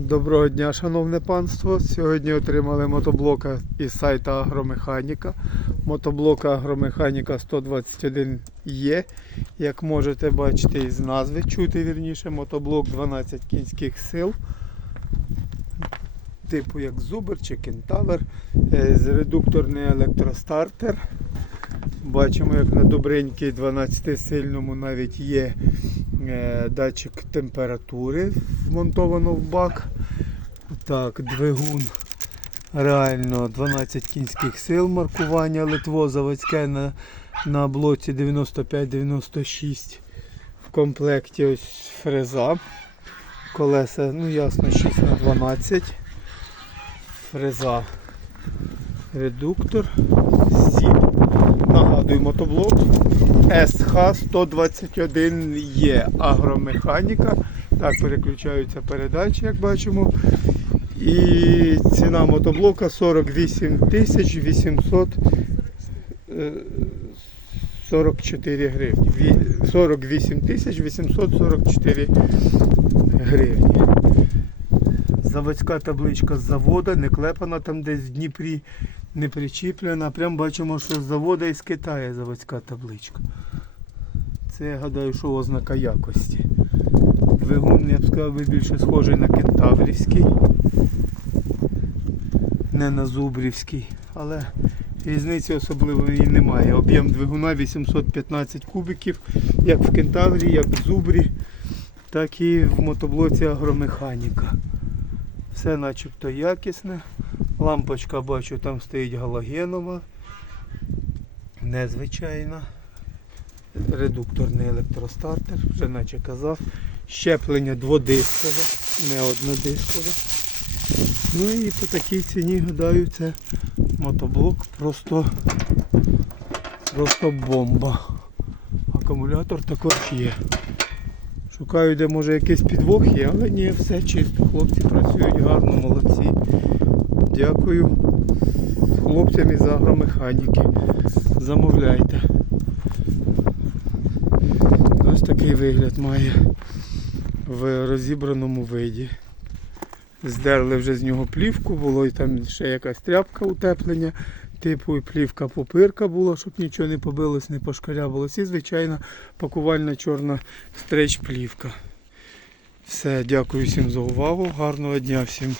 Доброго дня, шановне панство. Сьогодні отримали мотоблока із сайту Агромеханіка. Мотоблока Агромеханіка 121 є. Як можете бачити із назви, чути вірніше, мотоблок 12 кінських сил. Типу як Зубр чи Кентавр. Е, з Редукторний електростартер. Бачимо, як на добренькій 12-сильному навіть є датчик температури вмонтовано в бак. Так, двигун реально 12 кінських сил маркування Литво заводське на, на блоці 95-96. В комплекті ось фреза. Колеса, ну ясно, 6 на 12. Фреза. Редуктор. Зіп. Мотоблок СХ-121Е агромеханіка. Так, переключаються передачі, як бачимо. І ціна мотоблока 48 тисяч 844 гривні. 48 844 гривні. Заводська табличка з завода, не клепана там десь в Дніпрі, не причіплена. Прям бачимо, що з завода із Китаю заводська табличка. Це я гадаю, що ознака якості. Двигун, я б сказав, більше схожий на кентаврівський, не на зубрівський, але різниці особливої немає. Об'єм двигуна 815 кубиків, як в кентаврі, як в зубрі, так і в мотоблоці агромеханіка. Все начебто якісне. Лампочка бачу, там стоїть галогенова. Незвичайна. Редукторний електростартер, вже наче казав. Щеплення дводискове, не однодискове. Ну і по такій ціні, гадаю, це мотоблок просто, просто бомба. Акумулятор також є. Шукаю, де може якийсь підвох є, але ні, все чисто. Хлопці працюють гарно, молодці. Дякую хлопцям із агромеханіки. Замовляйте. Ось такий вигляд має в розібраному виді. Здерли вже з нього плівку, було і там ще якась тряпка утеплення, типу і плівка попирка була, щоб нічого не побилось, не пошкарябалось. І звичайна пакувальна чорна стрейч плівка. Все, дякую всім за увагу. Гарного дня всім.